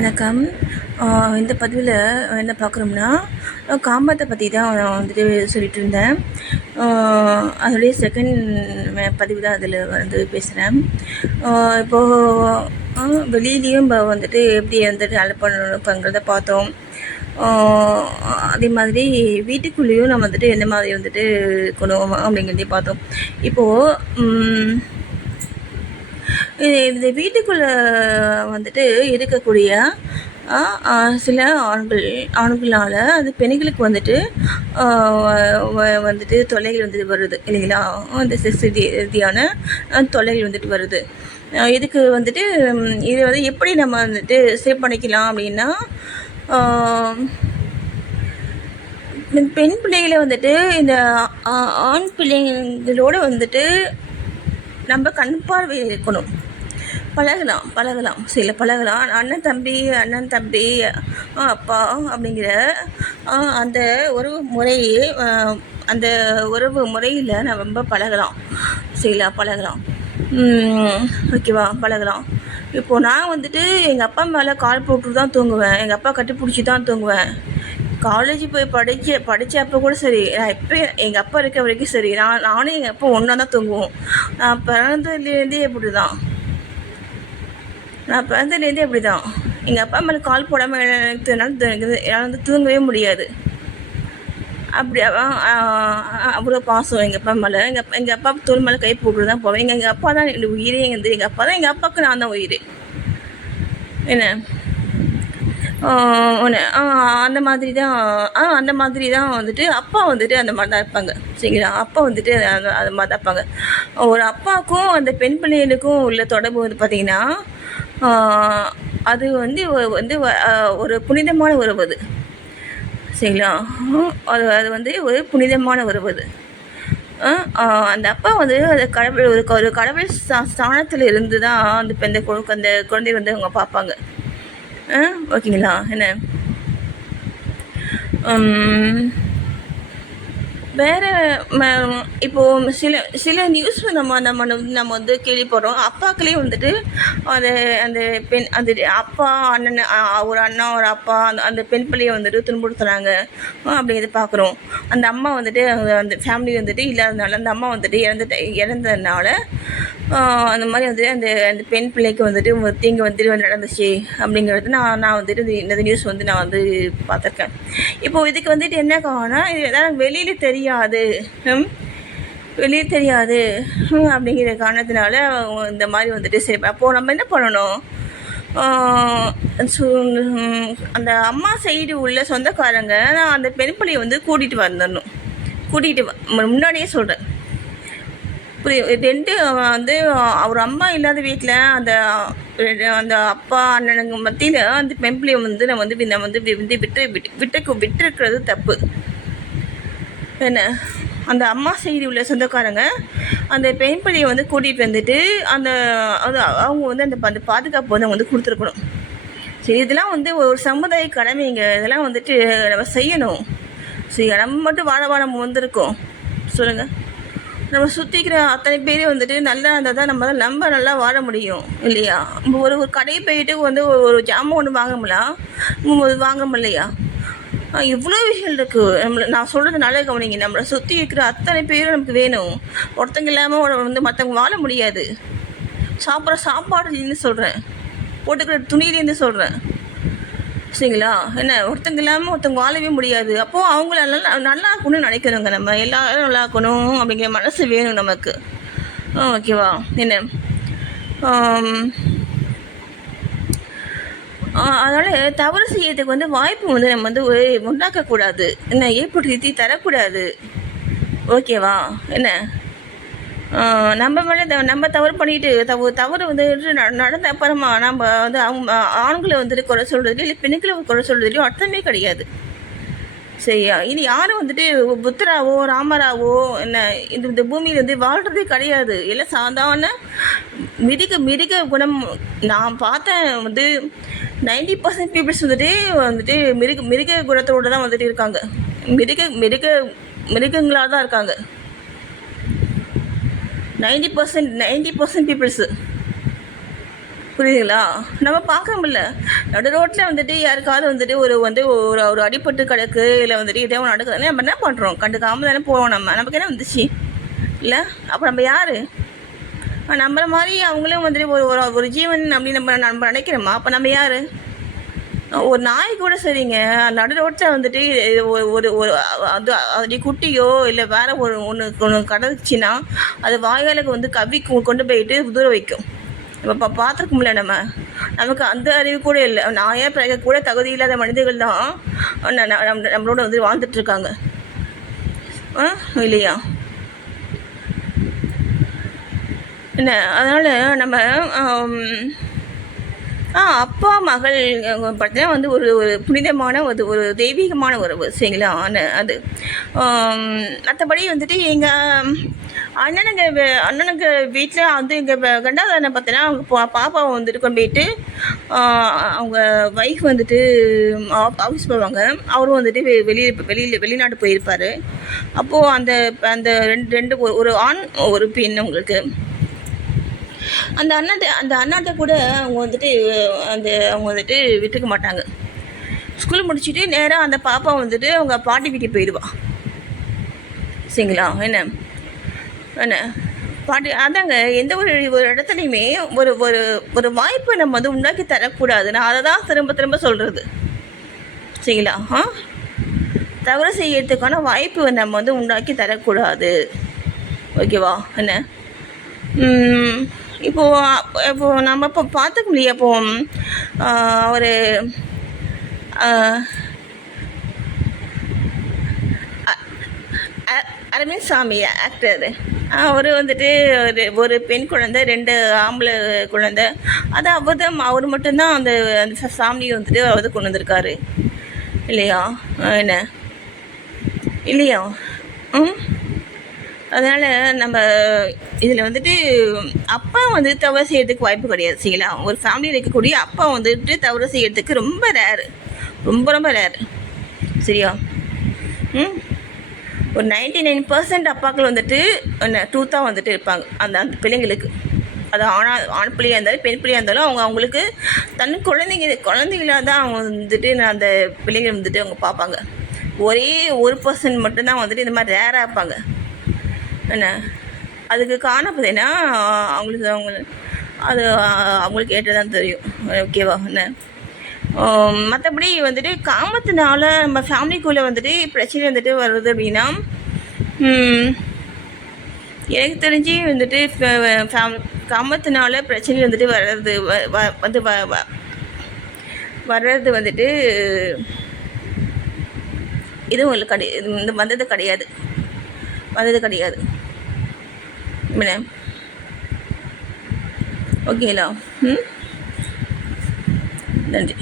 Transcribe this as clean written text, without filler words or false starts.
வணக்கம். இந்த பதிவில் என்ன பார்க்குறோம்னா, காமத்தை பற்றி தான் நான் வந்துட்டு சொல்லிகிட்டு இருந்தேன். அதோடைய செகண்ட் பதிவு தான் அதில் வந்து பேசுகிறேன். இப்போது வெளியிலையும் வந்துட்டு எப்படி வந்துட்டு அனுப்பணுங்கிறத பார்த்தோம். அதே மாதிரி வீட்டுக்குள்ளேயும் நம்ம வந்துட்டு எந்த மாதிரி வந்துட்டு இருக்கணும் அப்படிங்கிறதையும் பார்த்தோம். இப்போது இந்த வீட்டுக்குள்ளே வந்துட்டு இருக்கக்கூடிய சில ஆண்களால் அது பெண்களுக்கு வந்துட்டு வந்துட்டு தொல்லைகள் வந்துட்டு வருது இல்லைங்களா? அந்த செக்ஸ் ரீதியான தொல்லைகள் வந்துட்டு வருது. இதுக்கு வந்துட்டு இது வந்து எப்படி நம்ம வந்துட்டு சேவ் பண்ணிக்கலாம் அப்படின்னா, பெண் பிள்ளைகளை வந்துட்டு இந்த ஆண் பிள்ளைங்களோடு வந்துட்டு நம்ம கண் பார்வை இருக்கணும். பழகலாம் சில பழகலாம். அண்ணன் தம்பி அப்பா அப்படிங்கிற அந்த உறவு முறையே அந்த உறவு முறையில் நம்ம பழகலாம். பழகலாம். ஓகேவா? பழகலாம். இப்போது நான் வந்துட்டு எங்கள் அப்பா மேலே கால் போட்டு தான் தூங்குவேன். எங்கள் அப்பா கட்டி பிடிச்சி தான் தூங்குவேன். காலேஜ் போய் படித்தப்போ கூட சரி, நான் எப்போ எங்கள் அப்பா இருக்க வரைக்கும் சரி, நானும் எங்கள் அப்பா ஒன்றா தான் தூங்குவோம். நான் பிறந்ததுலேருந்தே அப்படி தான். எங்கள் அப்பா மேலே கால் போடாமல் என்னால் வந்து தூங்கவே முடியாது. அப்படி அவ்வளோ பாசம் எங்கள் அப்பா மேலே. எங்கள் அப்பா தோல் மேலே கை போட்டு தான் போவேன். எங்கள் அப்பா தான் என்னோடய உயிரே. எங்கள் அப்பா தான் எங்கள் அப்பாவுக்கு நான் தான் உயிர். என்ன அந்த மாதிரி தான் வந்துட்டு அப்பா வந்துட்டு அந்த மாதிரி தான் இருப்பாங்க. சரிங்களா? அப்பா வந்துட்டு அந்த மாதிரி தான் இருப்பாங்க. ஒரு அப்பாவுக்கும் அந்த பெண் பிள்ளைகளுக்கும் உள்ள தொடர்பு வந்து பார்த்திங்கன்னா, அது வந்து ஒரு புனிதமான உறவு அது. சரிங்களா? அது வந்து ஒரு புனிதமான உறவு அது. அந்த அப்பா வந்து அந்த கடவுள் ஒரு கடவுள் ஸ்தானத்தில் இருந்து தான் அந்த குழந்தை வந்து அவங்க பார்ப்பாங்க. ஓகேங்களா? என்ன வேறு இப்போது சில நியூஸ் நம்ம வந்து கேள்விப்படுறோம். அப்பாக்களே வந்துட்டு அந்த பெண் அந்த அப்பா அண்ணன் ஒரு அண்ணா ஒரு அப்பா அந்த பெண் பிள்ளையை வந்துட்டு துன்புறுத்துறாங்க அப்படிங்கிறத பார்க்குறோம். அந்த அம்மா வந்துட்டு அந்த ஃபேமிலி வந்துட்டு இல்லாததுனால, அந்த அம்மா வந்துட்டு இறந்ததுனால அந்த மாதிரி வந்து அந்த பெண் பிள்ளைக்கு வந்துட்டு தீங்கு வந்துட்டு நடந்துச்சு அப்படிங்கிறது நான் வந்துட்டு இந்த நியூஸ் வந்து நான் வந்து பார்த்துருக்கேன். இப்போது இதுக்கு வந்துட்டு என்ன காரணம், இது எதாவது வெளியில் தெரியாது அப்படிங்கிற காரணத்தினால இந்த மாதிரி வந்துட்டு சரி. அப்போது நம்ம என்ன பண்ணணும், அந்த அம்மா சைடு உள்ள சொந்தக்காரங்க அந்த பெண் பிள்ளையை வந்து கூட்டிகிட்டு முன்னாடியே சொல்கிறேன். ரெண்டு வந்து அவர் அம்மா இல்லாத வீட்டில் அந்த அப்பா அண்ணனுங்க மத்தியில் அந்த பெண் பிள்ளையை வந்து நம்ம வந்து விட்டுருக்கிறது தப்பு. என்ன, அந்த அம்மா சைடு உள்ள சொந்தக்காரங்க அந்த பெண் பிள்ளையை வந்து கூட்டிகிட்டு வந்துட்டு அவங்க வந்து அந்த பாதுகாப்பு வந்து அவங்க வந்து கொடுத்துருக்கணும். சரி, இதெல்லாம் வந்து ஒரு சமுதாய கடமைங்க. இதெல்லாம் வந்துட்டு நம்ம செய்யணும். சரி, நம்ம மட்டும் வாழ நம்ம வந்திருக்கோம் சொல்லுங்கள். நம்ம சுற்றிக்கிற அத்தனை பேரே வந்துட்டு நல்லா இருந்தால் தான் நம்ம நல்லா வாழ முடியும் இல்லையா? ஒரு கடையை போயிட்டு வந்து ஒரு ஜாமான் ஒன்று வாங்க முடியலையா? இவ்வளோ விஷயம் இருக்குது. நான் சொல்கிறது நல்லா கவனிங்க. நம்மளை சுற்றி இருக்கிற அத்தனை பேரும் நமக்கு வேணும். ஒருத்தங்க இல்லாமல் வந்து மற்றவங்க வாழ முடியாது. சாப்பிட்ற சாப்பாடுலேருந்து சொல்கிறேன், போட்டுக்கிற துணியிலேருந்து சொல்கிறேன். சரிங்களா? என்ன, ஒருத்தங்க இல்லாமல் ஒருத்தவங்க வாழவே முடியாது. அப்போது அவங்கள நல்லா இருக்கணும்னு நினைக்கணுங்க. நம்ம எல்லோரும் நல்லா இருக்கணும் அப்படிங்கிற மனசு வேணும் நமக்கு. ஓகேவா? என்ன, அதனால் தவறு செய்யறதுக்கு வந்து வாய்ப்பு வந்து நம்ம வந்து உண்டாக்கக்கூடாது. என்ன, ஏற்படுத்தி தரக்கூடாது. ஓகேவா? என்ன, நம்ம தவறு பண்ணிட்டு தவறு வந்து நடந்த அப்புறமா நம்ம வந்து அவங்க ஆண்களை வந்துட்டு குறை சொல்கிறது இல்லை பெண்களை குறை சொல்கிறதுலையும் அர்த்தமே கிடையாது. சரியா? இது யாரும் வந்துட்டு புத்தராவோ ராமராவோ என்ன இந்த பூமியில் வந்து வாழ்கிறதே கிடையாது. எல்லாம் சாதாரண மிருக குணம். நான் பார்த்தேன் வந்து 90% பீப்புள்ஸ் வந்துட்டு மிருக குணத்தோடு தான் வந்துட்டு இருக்காங்க. மிருகங்களாக தான் இருக்காங்க. 90% பீப்புள்ஸு. புரியுதுங்களா? நம்ம பார்க்க முடியல. நடு ரோட்டில் வந்துட்டு யாருக்காவது வந்துட்டு ஒரு ஒரு அடிபட்டு கிடக்கு, இல்லை வந்துட்டு ஏதோ ஒன்று நடக்குதுன்னா நம்ம என்ன பண்ணுறோம்? கண்டுக்காம தானே போவோம். நமக்கு என்ன வந்துச்சு இல்லை? அப்போ நம்ம யார்? நம்மள மாதிரி அவங்களும் வந்துட்டு ஒரு ஒரு ஒரு ஜீவன் அப்படின்னு நம்ம நினைக்கிறோமா? அப்போ நம்ம யார்? ஒரு நாய் கூட சரிங்க, நடு ரோட்டில் வந்துட்டு ஒரு ஒரு ஒரு அது அது குட்டியோ இல்லை வேற ஒன்று கிடச்சின்னா அது வாயாலுக்கு வந்து கவ்வி கொண்டு போயிட்டு தூர வைக்கும். இப்போ பார்த்துருக்கோம்ல நமக்கு அந்த அறிவு கூட இல்லை. நாயே பிறகு கூட தகுதி இல்லாத மனிதர்கள் தான் நம்மளோட வந்து வாழ்ந்துட்டுருக்காங்க இல்லையா? என்ன அதனால் நம்ம அப்பா மகள் பார்த்தீங்கன்னா வந்து ஒரு ஒரு புனிதமான ஒரு தெய்வீகமான உறவு சரிங்களா? அது மற்றபடி வந்துட்டு எங்கள் அண்ணனுங்க வீட்டில் வந்து எங்கள் ரெண்டாவது அண்ணன் பார்த்தீங்கன்னா அவங்க பாப்பாவை வந்துட்டு கொண்டு போயிட்டு அவங்க ஒய்ஃப் வந்துட்டு ஆஃபீஸ் போவாங்க. அவரும் வந்துட்டு வெளிநாடு போயிருப்பார். அப்போது அந்த அந்த ரெண்டு ஒரு ஆண் ஒரு பெண் உங்களுக்கு அந்த அண்ணாட்ட கூட அவங்க வந்துட்டு விட்டுக்க மாட்டாங்க. ஸ்கூல் முடிச்சுட்டு நேராக அந்த பாப்பா வந்துட்டு அவங்க பாட்டி வீட்டுக்கு போயிடுவா சரிங்களா? என்ன பாட்டி அதாங்க எந்த ஒரு இடத்துலையுமே ஒரு ஒரு ஒரு வாய்ப்பை நம்ம வந்து உண்டாக்கி தரக்கூடாது. நான் அதை தான் திரும்ப திரும்ப சொல்கிறது சரிங்களா? தவறு செய்யறதுக்கான வாய்ப்பு நம்ம வந்து உண்டாக்கி தரக்கூடாது. ஓகேவா? என்ன இப்போது நம்ம இப்போ பார்த்துக்க முடியும். இப்போது ஒரு அரவிந்த் சாமி ஆக்டர், அவர் வந்துட்டு ஒரு பெண் குழந்தை, 2 ஆம்பளை குழந்தை. அது அவர் மட்டும்தான் அந்த அந்த ஃபேமிலியை வந்துட்டு அவர் கொண்டு வந்திருக்காரு இல்லையா? என்ன இல்லையா? அதனால் நம்ம இதில் வந்துட்டு அப்பா வந்து தவறு செய்கிறதுக்கு வாய்ப்பு கிடையாது சரிங்களா? ஒரு ஃபேமிலியில் இருக்கக்கூடிய அப்பா வந்துட்டு தவறு செய்கிறதுக்கு ரொம்ப ரேரு, ரொம்ப ரேரு சரியா? ஒரு 99% அப்பாக்கள் வந்துட்டு ட்ரூத்தாக வந்துட்டு இருப்பாங்க அந்த பிள்ளைங்களுக்கு. அது ஆண் பிள்ளையாக இருந்தாலும் பெண் பிள்ளையாக இருந்தாலும் அவங்களுக்கு தன் குழந்தைகளாக தான் அவங்க வந்துட்டு அந்த பிள்ளைங்களை வந்துட்டு அவங்க பார்ப்பாங்க. ஒரே 1% மட்டும்தான் வந்துட்டு இந்த மாதிரி ரேராக இருப்பாங்க. என்ன அதுக்கு காரணம் பார்த்தீங்கன்னா அவங்களுக்கு ஏற்றதான் தெரியும். ஓகேவா? என்ன மற்றபடி வந்துட்டு காமத்தினால நம்ம ஃபேமிலிக்குள்ளே வந்துட்டு பிரச்சனை வந்துட்டு வருது அப்படின்னா எனக்கு தெரிஞ்சு வந்துட்டு காமத்தினால பிரச்சனை வந்துட்டு வர்றது வந்துட்டு இது உங்களுக்கு வந்தது கிடையாது. ஓகேங்களா? நன்றி.